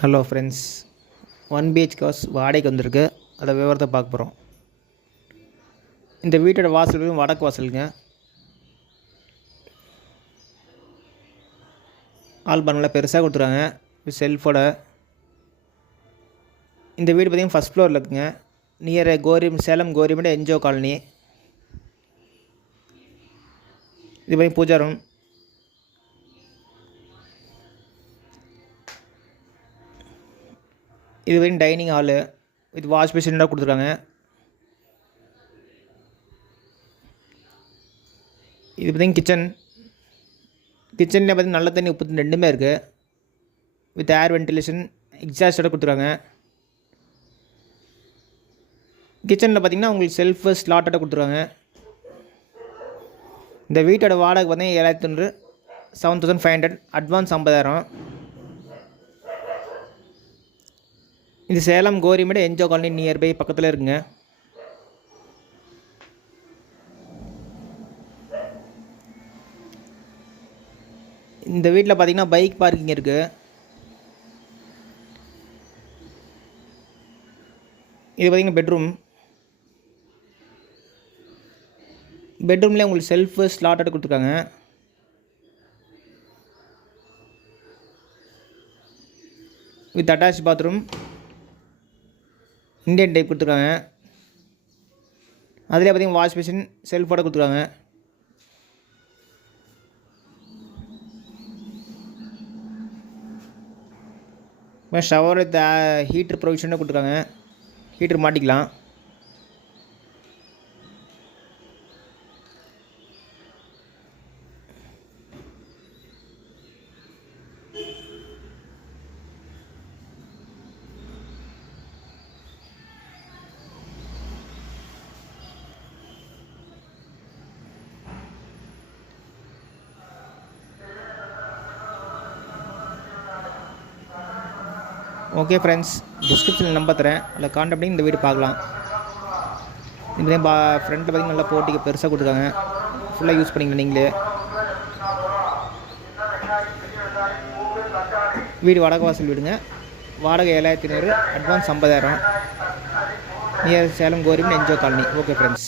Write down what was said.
Hello friends, 1 BHK house வாடகைக்கு வந்திருக்கு. அதை விவரத்தை பார்க்க போகிறோம். இந்த வீட்டோட வாசல் வடக்கு வாசலுங்க. ஆல்பம் நல்லா பெருசாக கொடுத்துருக்காங்க செல்ஃபோட. இந்த வீடு பார்த்திங்கன்னா ஃபஸ்ட் ஃப்ளோரில் இருக்குங்க. Near Salem Gorimedu NGO colony. இது பார்த்திங்கன்னா பூஜா ரூம். இது வரைக்கும் டைனிங் ஹாலு வித் வாஷ் பேஷனோட கொடுத்துருக்காங்க. இது பார்த்திங்கன்னா கிச்சனில் பார்த்திங்கன்னா நல்ல தண்ணி உப்பு தண்ணி ரெண்டுமே இருக்குது. வித் ஏர் வென்டிலேஷன் எக்ஸாஸ்டோட கொடுத்துருக்காங்க. கிச்சனில் பார்த்திங்கன்னா உங்களுக்கு செல்ஃபு ஸ்லாட்டோட கொடுத்துருக்காங்க. இந்த வீட்டோட வாடகை பார்த்திங்கன்னா 7500, 7500 அட்வான்ஸ் 50000. இது Salem Gorimedu NGO colony nearby பக்கத்தில் இருக்குங்க. இந்த வீட்டில் பார்த்தீங்கன்னா பைக் பார்க்கிங் இருக்குது. இது பார்த்திங்கன்னா பெட்ரூம்லேயே உங்களுக்கு செல்ஃபு ஸ்லாட்டோட கொடுத்துருக்காங்க. With attach bathroom Indian type கொடுத்துருக்காங்க. அதிலே பார்த்திங்கன்னா வாஷ் மிஷின் செல்ஃபோட கொடுத்துருக்காங்க. ஷவர் வித் ஹீட்ரு ப்ரொவிஷனோட கொடுத்துருக்காங்க. ஹீட்ரு மாட்டிக்கலாம். ஓகே ஃப்ரெண்ட்ஸ், டிஸ்கிரிப்ஷனில் நம்பர் தரேன், அதில் கான்டாக்ட் பண்ணி இந்த வீடு பார்க்கலாம். இந்த ஃப்ரண்ட்டில் பார்த்திங்கன்னா நல்லா போட்டிக்கு பெருசாக கொடுத்துருக்காங்க. ஃபுல்லாக யூஸ் பண்ணிக்கலாம் நீங்களே. வீடு வடக்கு வாசல் வீடுங்க. வாடகை 7500, advance 50000. Near Salem Gorimedu NGO colony. Okay friends.